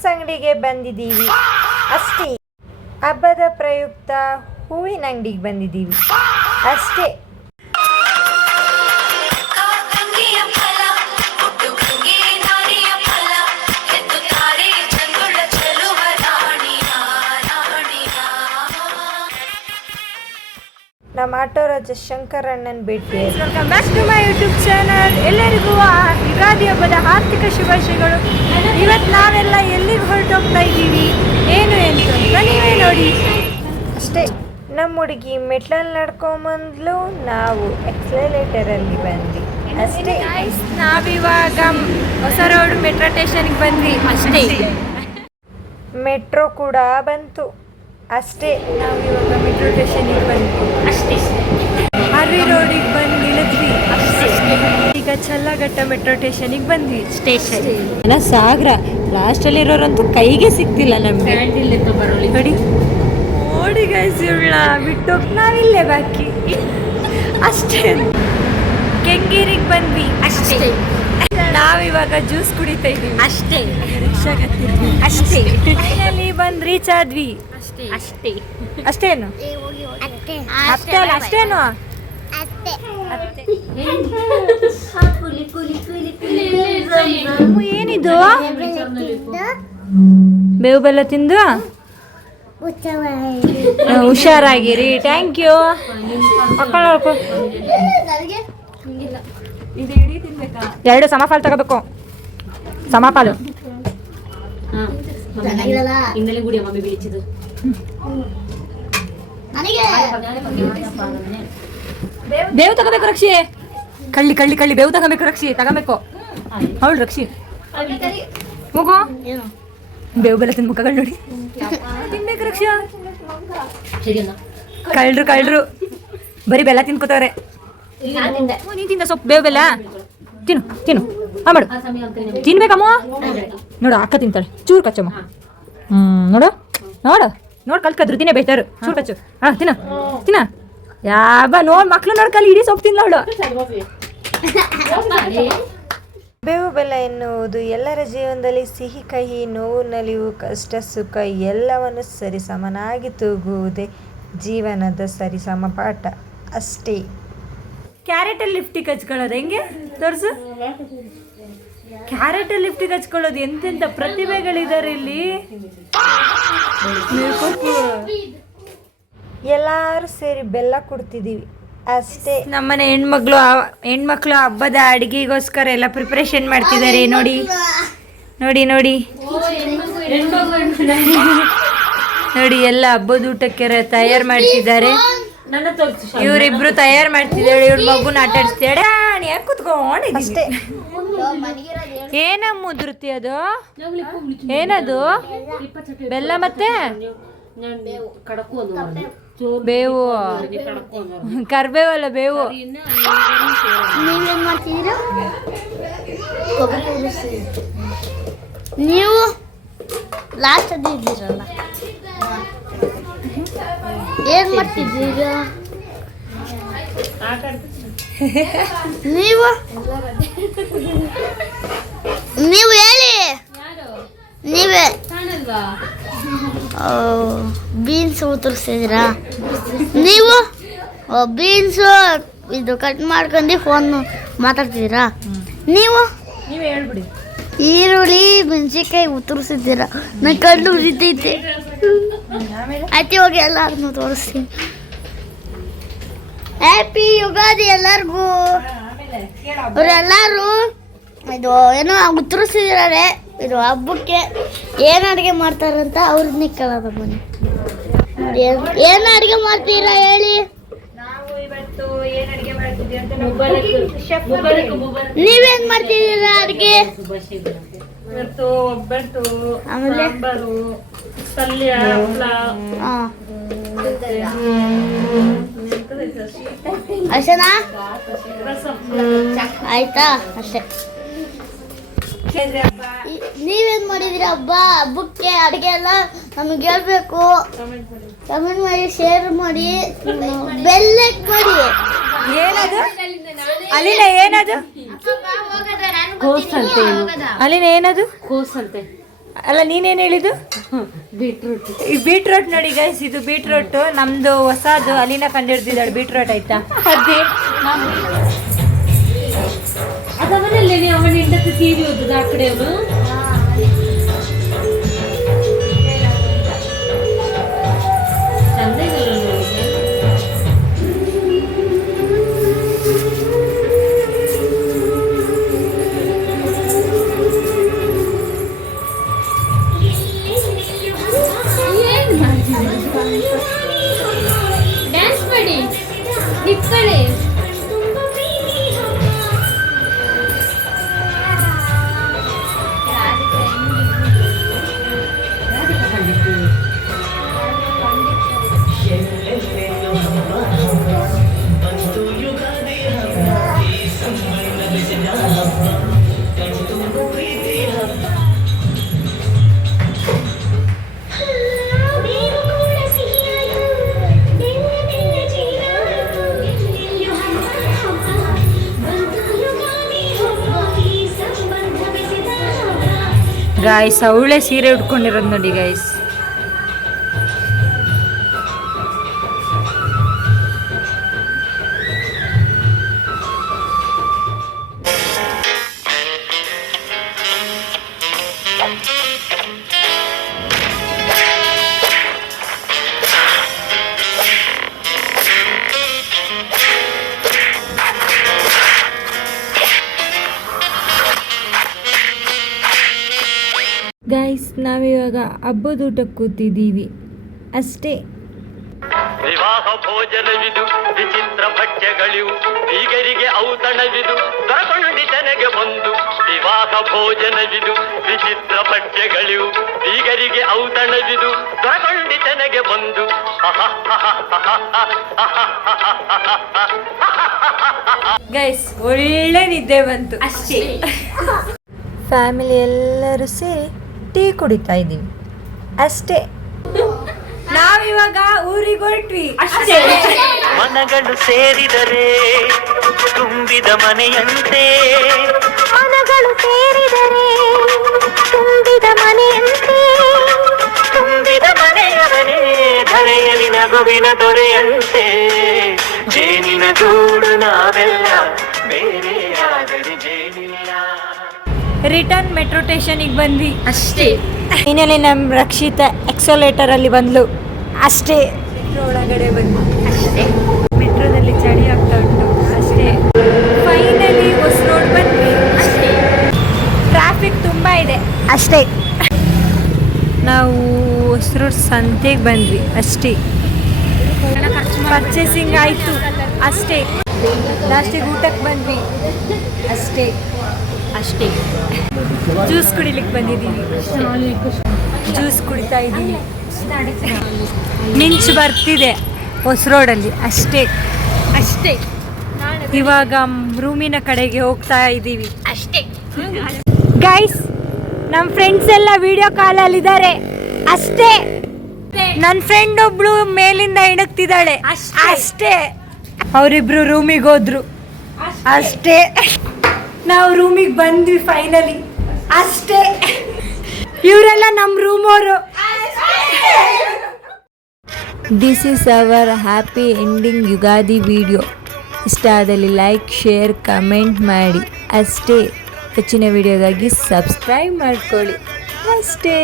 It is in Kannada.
ಸ್ನಾಕ್ಸ್ ಅಂಗಡಿಗೆ ಬಂದಿದ್ದೀವಿ ಅಷ್ಟೇ. ಹಬ್ಬದ ಪ್ರಯುಕ್ತ ಹೂವಿನ ಅಂಗಡಿಗೆ ಬಂದಿದ್ದೀವಿ ಅಷ್ಟೇ. ನಮ್ಮ ಆಟೋ ರಾಜ ಶಂಕರಣ್ಣನ ಭೇಟಿ. Welcome back to my YouTube channel. ಎಲ್ಲರಿಗೂ ಯುಗಾದಿ ಹಬ್ಬದ ಆರ್ಥಿಕ ಶುಭಾಶಯಗಳು. ಇವತ್ತು ನಾವೆಲ್ಲ ಎಲ್ಲಿಗೆ ಹೊರಟೋಗ್ತಾ ಇದ್ದೀವಿ ಏನು ಅಂತ ನೀವೇ ನೋಡಿ ಅಷ್ಟೇ. ನಮ್ಮ ಹುಡುಗಿ ಮೆಟ್ಲಲ್ಲಿ ನಡ್ಕೊಂಬಂದ್ಲು, ನಾವು ಎಕ್ಸಲೇಟರಲ್ಲಿ ಬಂದ್ವಿ ಅಷ್ಟೇ. ನಾವಿವಾಗ ಹೊಸ ರೋಡ್ ಮೆಟ್ರೋ ಸ್ಟೇಷನ್ಗೆ ಬಂದ್ವಿ ಅಷ್ಟೇ. ಮೆಟ್ರೋ ಕೂಡ ಬಂತು ಅಷ್ಟೇ. ನಾವಿವಾಗ ಮೆಟ್ರೋ ಸ್ಟೇಷನಿಗೆ ಬಂದ್ವಿ ಅಷ್ಟೇ. ಹರ್ರಿ ರೋಡಿಗೆ ಬಂದು ಇಳಿದ್ವಿ ಅಷ್ಟೇ. ಈಗ ಚಲ್ಲಘಟ್ಟ ಮೆಟ್ರೋ ಸ್ಟೇಷನಿಗೆ ಬಂದ್ವಿ ಸ್ಟೇಷನ್ ಎಲ್ಲ ಸಾಗರ. ಲಾಸ್ಟಲ್ಲಿರೋರಂತೂ ಕೈಗೆ ಸಿಗ್ತಿಲ್ಲ ನಮಗೆ. ನೋಡಿ ನೋಡಿ ಗೈಸ್, ಇವಳ ಬಿಟ್ಟೋಗಿ ನಾವಿಲ್ಲೇ ಬಾಕಿ ಅಷ್ಟೇ. ಕೆಂಗೇರಿಗೆ ಬಂದ್ವಿ ಅಷ್ಟೇ. ನಾವಿವಾಗ ಜ್ಯೂಸ್ ಕುಡಿತಾ ಇದೀವಿ ಅಷ್ಟೇ. ಅಷ್ಟೇ. ಫೈನಲಿ ಬಂದು ರೀಚ್ ಆದ್ವಿ ಅಷ್ಟೇ. ಅಷ್ಟೇನು ಅಷ್ಟೇ ಅಲ್ಲ ಅಷ್ಟೇನು ಏನಿದು ಬೇವು ಬೆಲ್ಲ ತಿಂದು ಹುಷಾರಾಗಿರಿ. Thank you. ಎರಡು ಸಮಪಾಲು ತಗೋಬೇಕು. ಸಮಪಾಲು ಬೇವು ತಗೋಬೇಕು ರಕ್ಷಿ. ಕಳ್ಳಿ ಕಳ್ಳಿ ಕಳ್ಳಿ ಬೇವು ತಗೋಬೇಕು ರಕ್ಷಿ. ತಗೋಬೇಕು ಅವಳು ರಕ್ಷಿ. ಮುಗು ಬೇವು ಬೆಲ್ಲ ತಿಂದು ಮುಖಗಳು ನೋಡಿ. ತಿನ್ಬೇಕು ರಕ್ಷಿ. ಕಳ್ರು ಕಳ್ರು ಬರೀ ಬೆಲ್ಲ ತಿನ್ಕೋತಾರೆ. ನೀನ್ ತಿಂದ ಸ್ವಲ್ಪ ಬೇವು ಬೆಲ್ಲ ತಿನ್ನು ತಿನ್ನು. ಹಾ ಮಾಡು ತಿನ್ಬೇಕಮ್ಮ. ನೋಡು ಅಕ್ಕ ತಿಂತಾಳೆ. ಚೂರು ಕಚ್ಚಮ್ಮ. ನೋಡು ನೋಡು ನೋಡ್ ಕಲ್ಕದ್ರು ತಿನ್ನೇ ಬೇಯ್ತಾರು. ಚೂರು ಕಚ್ಚು. ಹಾ ತಿನ್ನ ತಿನ್ನ. ಯಾಬ ನೋಡ್ ಮಕ್ಳು ನೋಡ್ಕಲ್ಲಿ ಇಡೀ ಸೊಪ್ಪು ತಿನ್ಲ ಅವಳು. ಬೇವು ಬೆಲ್ಲ ಎನ್ನುವುದು ಎಲ್ಲರ ಜೀವನದಲ್ಲಿ ಸಿಹಿ ಕಹಿ ನೋವು ನಲಿವು ಕಷ್ಟ ಸುಖ ಎಲ್ಲವನ್ನು ಸರಿಸಮನಾಗಿ ತೂಗುವುದೇ ಜೀವನದ ಸರಿಸಮ ಪಾಠ ಅಷ್ಟೇ. ಕ್ಯಾರೆಟಲ್ಲಿ ಲಿಫ್ಟಿಗೆ ಹಚ್ಕೊಳ್ಳೋದು ಹೆಂಗೆ ತೋರಿಸು. ಕ್ಯಾರೆಟಲ್ಲಿ ಲಿಫ್ಟಿಗೆ ಹಚ್ಕೊಳ್ಳೋದು ಎಂತೆಂಥ ಪ್ರತಿಭೆಗಳಿದ್ದಾರೆ ಇಲ್ಲಿ. ಎಲ್ಲರೂ ಸೇರಿ ಬೆಲ್ಲ ಕೊಡ್ತಿದ್ದೀವಿ ಅಷ್ಟೇ. ನಮ್ಮನೆ ಹೆಣ್ಮಕ್ಳು ಹಬ್ಬದ ಅಡುಗೆಗೋಸ್ಕರ ಎಲ್ಲ ಪ್ರಿಪ್ರೇಷನ್ ಮಾಡ್ತಿದ್ದಾರೆ. ನೋಡಿ ನೋಡಿ ನೋಡಿ ನೋಡಿ ಎಲ್ಲ ಹಬ್ಬದ ಊಟಕ್ಕೆ ತಯಾರು ಮಾಡ್ತಿದ್ದಾರೆ. ಇವರಿಬ್ರು ತಯಾರು ಮಾಡ್ತಿದ್ದಾಳೆ. ಇವ್ರ ಮಗುನ ಆಟ ಆಡಿಸ್ತಾಳೆ. ಕೂತ್ಕೊಂಡೆ ಏನಮ್ಮ ಧೃತಿ ಅದು ಏನದು? ಬೆಲ್ಲ ಮತ್ತೆ ಬೇವು. ಕರ್ಬೇವು ಅಲ್ಲ ಬೇವು. ನೀವು ಲಾಸ್ಟ್ ಅದು ಇದ್ದೀರಲ್ಲ, ಏನ್ ಮಾಡ್ತಿದ್ದೀರ ನೀವು? ನೀವು ಹೇಳಿ. ನೀವೇ ಬೀನ್ಸ್ ಉತ್ತರಿಸಿದ್ದೀರಾ ನೀವು? ಬೀನ್ಸು ಇದು ಕಟ್ ಮಾಡ್ಕೊಂಡು ಫೋನ್ ಮಾತಾಡ್ತಿದ್ದೀರಾ ನೀವು? ಹೇಳ್ಬಿಡಿ. ಈರುಳ್ಳಿ ಮೆಣಸಿನ್ಕಾಯಿ ಉತ್ತರಿಸಿದ್ದೀರಾ? ನನ್ನ ಕಣ್ಣು ಉರಿತೈತೆ. ಆಯ್ತು ಹೋಗಿ ಎಲ್ಲಾರನ್ನು ತೋರಿಸ್ತೀನಿ. ಹ್ಯಾಪಿ ಯುಗಾದಿ ಎಲ್ಲರಿಗೂ. ಅವರೆಲ್ಲರೂ ಇದು ಏನೋ ಉತ್ತರಿಸಿದ್ದಾರೆ. ಇದು ಹಬ್ಬಕ್ಕೆ ಏನು ಅಡುಗೆ ಮಾಡ್ತಾರಂತ ಅವ್ರನ್ನೇ ಕೇಳೋದ ಬನ್ನಿ. ಏನು ಅಡುಗೆ ಮಾಡ್ತೀರಾ ಹೇಳಿ. ನೀವೇನ್ ಮಾಡ್ತಿದ್ದೀರಾ ಅಡುಗೆ? ಆಮೇಲೆ ಅಷ್ಟೇನಾ? ಆಯ್ತಾ? ಅಷ್ಟೇ. ನೀವೇನ್ ಮಾಡಿದೀರ ಹಬ್ಬಕ್ಕೆ ಅಡುಗೆ ಎಲ್ಲ ನಮಗೆ ಹೇಳ್ಬೇಕು. ಕಮೆಂಟ್ ಮಾಡಿ, ಶೇರ್ ಮಾಡಿ, ಬೆಲ್ ಲೈಕ್ ಮಾಡಿ. ಏನದು ಅಲ್ಲಿನ? ಏನದು ಕೋಸ್ ಅಂತೆ. ಅಲ್ಲಿನ ಏನದು? ಕೋಸ್ ಅಂತೆ. ಅಲ್ಲ ನೀನೇನು ಹೇಳಿದ್ದು? ಬೀಟ್ರೂಟ್. ಈ ಬೀಟ್ರೋಟ್ ನೋಡಿ ಗೈಸ್, ಇದು ಬೀಟ್ರೋಟ್ ನಮ್ದು ಹೊಸದು ಅಲಿನ ಕಂಡಿಡ್ದಿದ್ದಾಳೆ ಬೀಟ್ರೋಟ್ ಆಯ್ತಾ. ಅದೇ ಅದವನಲ್ಲೇ ಅವನ ಹೆಂಡತಿ ತೀರಿ ಹೋದದ ಆ ಕಡೆ ಅವನು. ಡ್ಯಾನ್ಸ್ ಮಾಡಿ ನಿತ್ಕೊಳ್ಳಿ. ಗಾಯ್ಸ್ ಅವಳೆ ಸೀರೆ ಉಟ್ಕೊಂಡಿರೋದು ನೋಡಿ ಗೈಸ್. ಗೈಸ್ ನಾವಿವಾಗ ಹಬ್ಬದ ಊಟಕ್ಕೆ ಕೂತಿದ್ದೀವಿ ಅಷ್ಟೇ. ವಿವಾಹ ಭೋಜನವಿದು ವಿಚಿತ್ರ ಭಕ್ಷ್ಯಗಳಿವು ಬೀಗರಿಗೆ ಔತಣವಿದು ದೊರಕೊಂಡಿತನೆಗೆ ಬಂದು. ವಿವಾಹ ಭೋಜನವಿದು ವಿಚಿತ್ರ ಭಕ್ಷ್ಯಗಳಿವು ಬೀಗರಿಗೆ ಔತಣವಿದು ದೊರಕೊಂಡಿತನೆಗೆ ಬಂದು. ಗೈಸ್ ಒಳ್ಳೆ ನಿದ್ದೆ ಬಂತು ಅಷ್ಟೇ. ಫ್ಯಾಮಿಲಿ ಎಲ್ಲರೂ ಸೇರಿ ಟೀ ಕುಡಿತಾ ಇದ್ದೀವಿ ಅಷ್ಟೇ. ನಾವಿವಾಗ ಊರಿಗೆ ಹೊರಟ್ವಿ ಅಷ್ಟೇ. ಮನಗಳು ಸೇರಿದರೆ ತುಂಬಿದ ಮನೆಯಂತೆ, ಮನಗಳು ಸೇರಿದರೆ ತುಂಬಿದ ಮನೆಯಂತೆ, ತುಂಬಿದ ಮನೆಯವನೇ ಧರೆಯಲ್ಲಿ ನಗುವಿನ ದೊರೆಯಂತೆ. ಜೇನಿನ ಗೂಡು ನಾವೆಲ್ಲ ಬೇರೆಯಾದರೆ ಜೇನಿಲ್ಲ. ರಿಟರ್ನ್ ಮೆಟ್ರೋ ಸ್ಟೇಷನಿಗೆ ಬಂದ್ವಿ ಅಷ್ಟೇ. ಇನ್ನಲ್ಲಿ ನಮ್ಮ ರಕ್ಷಿತ ಎಕ್ಸೋಲೇಟರ್ ಅಲ್ಲಿ ಬಂದ್ಲು ಅಷ್ಟೇ. ಮೆಟ್ರೋ ಒಳಗಡೆ ಬಂದ್ವಿ ಅಷ್ಟೇ. ಮೆಟ್ರೋದಲ್ಲಿ ಚಳಿ ಆಗ್ತಾ ಉಂಟು ಅಷ್ಟೇ. ಫೈನಲಿ ಹೊಸ ರೋಡ್ ಬಂದ್ವಿ ಅಷ್ಟೇ. ಟ್ರಾಫಿಕ್ ತುಂಬಾ ಇದೆ ಅಷ್ಟೇ. ನಾವು ಹೊಸ ರೋಡ್ ಸಂತೆಗೆ ಬಂದ್ವಿ ಅಷ್ಟೇ. ಪರ್ಚೇಸಿಂಗ್ ಆಯಿತು ಅಷ್ಟೇ. ಲಾಸ್ಟಿಗೆ ಊಟಕ್ಕೆ ಬಂದ್ವಿ ಅಷ್ಟೇ ಅಷ್ಟೇ. ಜ್ಯೂಸ್ ಕುಡಿಲಿಕ್ಕೆ ಬಂದಿದ್ದೀವಿ, ಜ್ಯೂಸ್ ಕುಡಿತಾ ಇದ್ದೀವಿ. ಮಿಂಚು ಬರ್ತಿದೆ ಹೊಸ ರೋಡಲ್ಲಿ ಅಷ್ಟೇ ಅಷ್ಟೇ. ಇವಾಗ ರೂಮಿನ ಕಡೆಗೆ ಹೋಗ್ತಾ ಇದ್ದೀವಿ ಅಷ್ಟೇ. ಗೈಸ್ ನಮ್ಮ ಫ್ರೆಂಡ್ಸ್ ಎಲ್ಲ ವಿಡಿಯೋ ಕಾಲಲ್ಲಿದ್ದಾರೆ ಅಷ್ಟೇ. ನನ್ನ ಫ್ರೆಂಡ್ ಒಬ್ಳು ಮೇಲಿಂದ ಇಣಕ್ತಿದ್ದಾಳೆ ಅಷ್ಟೇ. ಅವರಿಬ್ರು ರೂಮಿಗೆ ಹೋದ್ರು ಅಷ್ಟೇ. ನಾವು ರೂಮಿಗೆ ಬಂದ್ವಿ ಫೈನಲಿ ಅಷ್ಟೇ. ಇವರೆಲ್ಲ ನಮ್ಮ ರೂಮ್ ಅವರು. This is our happy ending Ugadi video. ಇಷ್ಟ ಆದಲ್ಲಿ ಲೈಕ್ ಶೇರ್ ಕಮೆಂಟ್ ಮಾಡಿ ಅಷ್ಟೇ. ಹೆಚ್ಚಿನ ವಿಡಿಯೋಗಾಗಿ ಸಬ್ಸ್ಕ್ರೈಬ್ ಮಾಡ್ಕೊಳ್ಳಿ ಅಷ್ಟೇ.